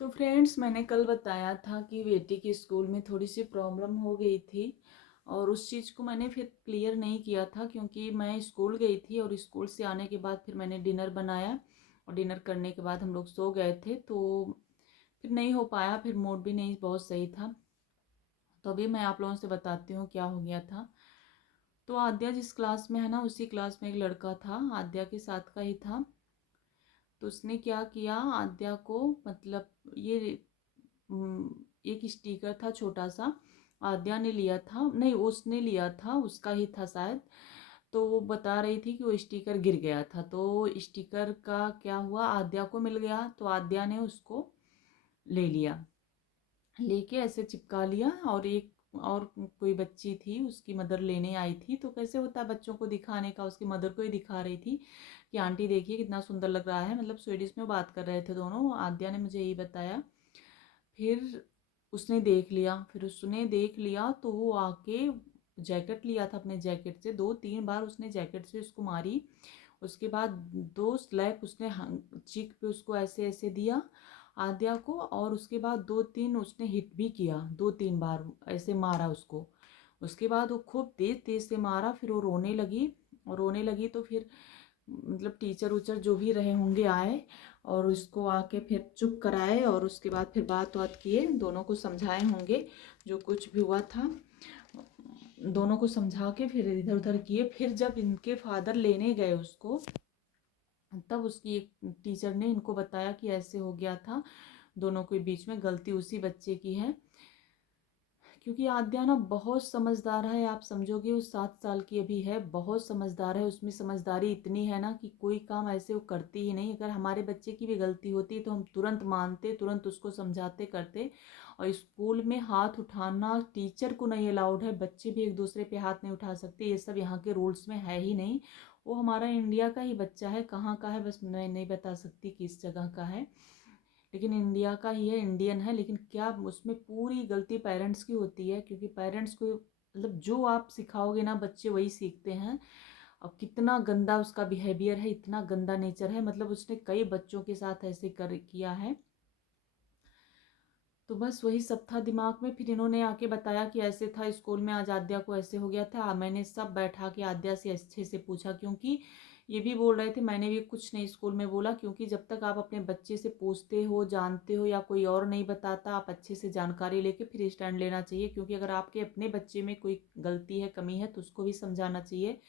तो फ्रेंड्स, मैंने कल बताया था कि बेटी की स्कूल में थोड़ी सी प्रॉब्लम हो गई थी और उस चीज़ को मैंने फिर क्लियर नहीं किया था क्योंकि मैं स्कूल गई थी और स्कूल से आने के बाद फिर मैंने डिनर बनाया और डिनर करने के बाद हम लोग सो गए थे, तो फिर नहीं हो पाया। फिर मूड भी नहीं बहुत सही था। तो अभी मैं आप लोगों से बताती हूँ क्या हो गया था। तो आद्या जिस क्लास में है ना, उसी क्लास में एक लड़का था, आद्या के साथ का ही था। तो उसने क्या किया, आद्या को मतलब ये एक स्टिकर था छोटा सा, आद्या ने लिया था, नहीं उसने लिया था, उसका ही था शायद। तो वो बता रही थी कि वो स्टिकर गिर गया था, तो स्टिकर का क्या हुआ, आद्या को मिल गया, तो आद्या ने उसको ले लिया, लेके ऐसे चिपका लिया। और कोई बच्ची थी, उसकी मदर लेने आई थी, तो कैसे होता है बच्चों को दिखाने का, उसकी मदर को ही दिखा रही थी कि आंटी देखिए कितना सुंदर लग रहा है, मतलब स्वीडिश में बात कर रहे थे दोनों, आद्या ने मुझे यही बताया। फिर उसने देख लिया, फिर उसने देख लिया तो वो आके जैकेट लिया था, अपने जैकेट से 2-3 बार उसने जैकेट से उसको मारी। उसके बाद 2 स्लैप उसने चीक पे उसको ऐसे ऐसे दिया आद्या को, और उसके बाद 2-3 उसने हिट भी किया, 2-3 बार ऐसे मारा उसको। उसके बाद वो खूब तेज तेज से मारा, फिर वो रोने लगी। और रोने लगी तो फिर मतलब टीचर उचर जो भी रहे होंगे आए और उसको आके फिर चुप कराए, और उसके बाद फिर बात बात किए, दोनों को समझाए होंगे जो कुछ भी हुआ था, दोनों को समझा के फिर इधर उधर किए। फिर जब इनके फादर लेने गए उसको, तब उसकी एक टीचर ने इनको बताया कि ऐसे हो गया था, दोनों के बीच में गलती उसी बच्चे की है। क्योंकि आद्या ना बहुत समझदार है, आप समझोगे वो 7 साल की अभी है, बहुत समझदार है, उसमें समझदारी इतनी है ना कि कोई काम ऐसे वो करती ही नहीं। अगर हमारे बच्चे की भी गलती होती तो हम तुरंत मानते, तुरंत उसको समझाते करते। और स्कूल में हाथ उठाना टीचर को नहीं अलाउड है, बच्चे भी एक दूसरे पे हाथ नहीं उठा सकते, ये सब यहाँ के रूल्स में है ही नहीं। वो हमारा इंडिया का ही बच्चा है, कहाँ का है बस मैं नहीं बता सकती किस जगह का है, लेकिन इंडिया का ही है, इंडियन है। लेकिन क्या उसमें पूरी गलती पेरेंट्स की होती है, क्योंकि पेरेंट्स को मतलब जो आप सिखाओगे ना बच्चे वही सीखते हैं। अब कितना गंदा उसका बिहेवियर है, इतना गंदा नेचर है, मतलब उसने कई बच्चों के साथ ऐसे कर किया है। तो बस वही सब था दिमाग में। फिर इन्होंने आके बताया कि ऐसे था स्कूल में, आज आद्या को ऐसे हो गया था। मैंने सब बैठा के आद्या से अच्छे से पूछा, क्योंकि ये भी बोल रहे थे, मैंने भी कुछ नहीं स्कूल में बोला, क्योंकि जब तक आप अपने बच्चे से पूछते हो, जानते हो, या कोई और नहीं बताता, आप अच्छे से जानकारी लेके फिर स्टैंड लेना चाहिए। क्योंकि अगर आपके अपने बच्चे में कोई गलती है, कमी है, तो उसको भी समझाना चाहिए।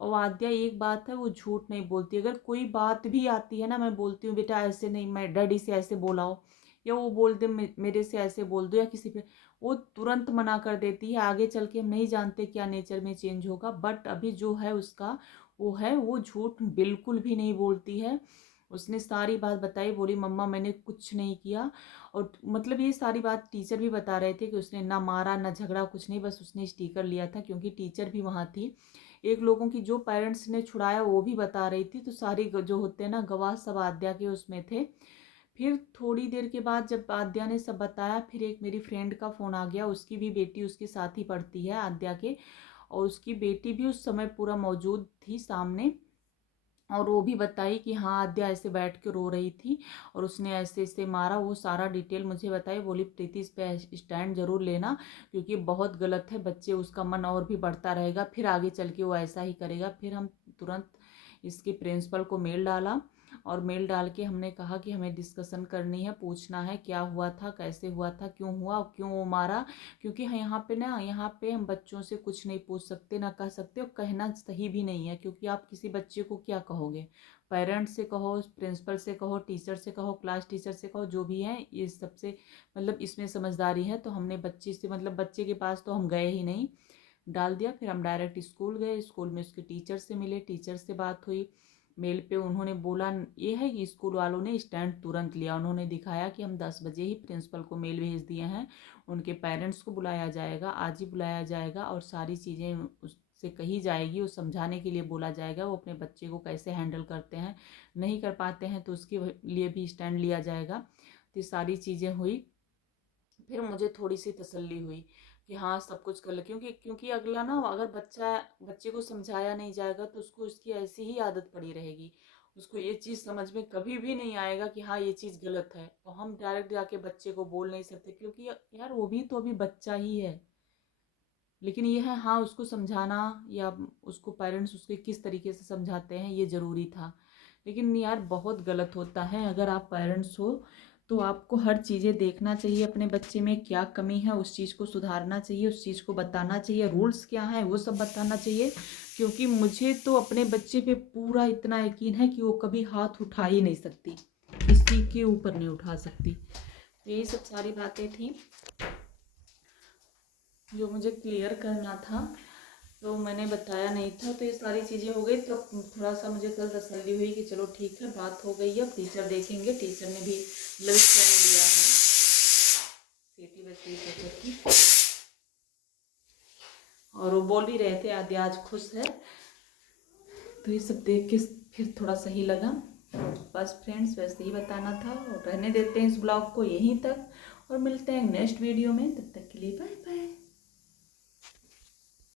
और आद्या एक बात है, वो झूठ नहीं बोलती। अगर कोई बात भी आती है ना, मैं बोलती हूँ बेटा ऐसे नहीं, मैं डैडी से ऐसे बोला हो, या वो बोल दे मेरे से ऐसे बोल दो या किसी पे, वो तुरंत मना कर देती है। आगे चल के हम नहीं जानते क्या नेचर में चेंज होगा, बट अभी जो है उसका वो है, वो झूठ बिल्कुल भी नहीं बोलती है। उसने सारी बात बताई, बोली मम्मा मैंने कुछ नहीं किया। और मतलब ये सारी बात टीचर भी बता रहे थे कि उसने ना मारा ना झगड़ा, कुछ नहीं, बस उसने स्टिकर लिया था, क्योंकि टीचर भी वहाँ थी। एक लोगों की जो पेरेंट्स ने छुड़ाया वो भी बता रही थी, तो सारी जो होते हैं ना गवाह सब आद्या के उसमें थे। फिर थोड़ी देर के बाद जब आद्या ने सब बताया, फिर एक मेरी फ्रेंड का फ़ोन आ गया, उसकी भी बेटी उसके साथ ही पढ़ती है आद्या के, और उसकी बेटी भी उस समय पूरा मौजूद थी सामने। और वो भी बताई कि हाँ आद्या ऐसे बैठ के रो रही थी और उसने ऐसे ऐसे मारा, वो सारा डिटेल मुझे बताई। बोली प्रीति इस पे स्टैंड जरूर लेना, क्योंकि बहुत गलत है, बच्चे उसका मन और भी बढ़ता रहेगा, फिर आगे चल के वो ऐसा ही करेगा। फिर हम तुरंत इसके प्रिंसिपल को मेल डाला, और मेल डाल के हमने कहा कि हमें डिस्कशन करनी है, पूछना है क्या हुआ था, कैसे हुआ था, क्यों हुआ, क्यों वो मारा। क्योंकि यहाँ पे ना, यहाँ पे हम बच्चों से कुछ नहीं पूछ सकते ना कह सकते, और कहना सही भी नहीं है, क्योंकि आप किसी बच्चे को क्या कहोगे। पेरेंट्स से कहो, प्रिंसिपल से कहो, टीचर से कहो, क्लास टीचर से कहो, जो भी है, ये सबसे मतलब इसमें समझदारी है। तो हमने बच्चे से मतलब बच्चे के पास तो हम गए ही नहीं, डाल दिया। फिर हम डायरेक्ट स्कूल गए, स्कूल में उसके टीचर से मिले, टीचर से बात हुई। मेल पे उन्होंने बोला ये है कि स्कूल वालों ने स्टैंड तुरंत लिया, उन्होंने दिखाया कि हम 10 बजे ही प्रिंसिपल को मेल भेज दिए हैं, उनके पेरेंट्स को बुलाया जाएगा, आज ही बुलाया जाएगा, और सारी चीज़ें उससे कही जाएगी, वो समझाने के लिए बोला जाएगा वो अपने बच्चे को कैसे हैंडल करते हैं, नहीं कर पाते हैं तो उसके लिए भी स्टैंड लिया जाएगा। तो ये सारी चीज़ें हुई। फिर मुझे थोड़ी सी तसल्ली हुई कि हाँ सब कुछ कर ले, क्योंकि क्योंकि अगला ना, अगर बच्चे को समझाया नहीं जाएगा तो उसको उसकी ऐसी ही आदत पड़ी रहेगी, उसको ये चीज़ समझ में कभी भी नहीं आएगा कि हाँ ये चीज़ गलत है। तो हम डायरेक्ट जाके बच्चे को बोल नहीं सकते, क्योंकि यार वो भी तो अभी बच्चा ही है। लेकिन ये है हाँ, उसको समझाना या उसको पेरेंट्स उसके किस तरीके से समझाते हैं ये ज़रूरी था। लेकिन यार बहुत गलत होता है, अगर आप पेरेंट्स हो तो आपको हर चीज़ें देखना चाहिए, अपने बच्चे में क्या कमी है उस चीज़ को सुधारना चाहिए, उस चीज़ को बताना चाहिए, रूल्स क्या हैं वो सब बताना चाहिए। क्योंकि मुझे तो अपने बच्चे पे पूरा इतना यकीन है कि वो कभी हाथ उठा ही नहीं सकती, किसी के ऊपर नहीं उठा सकती। तो यही सब सारी बातें थी जो मुझे क्लियर करना था, तो मैंने बताया नहीं था। तो ये सारी चीज़ें हो गई, तो थोड़ा सा मुझे कल तसल्ली हुई कि चलो ठीक है, बात हो गई है, अब टीचर देखेंगे। टीचर ने भी मतलब स्टैंड लिया है। सीटी बज रही टीचर की, और वो बोल भी रहे थे आदि आज खुश है। तो ये सब देख के फिर थोड़ा सही लगा। बस फ्रेंड्स, वैसे ही बताना था, और रहने देते हैं इस ब्लॉग को यहीं तक, और मिलते हैं नेक्स्ट वीडियो में। तब तक के लिए बाय।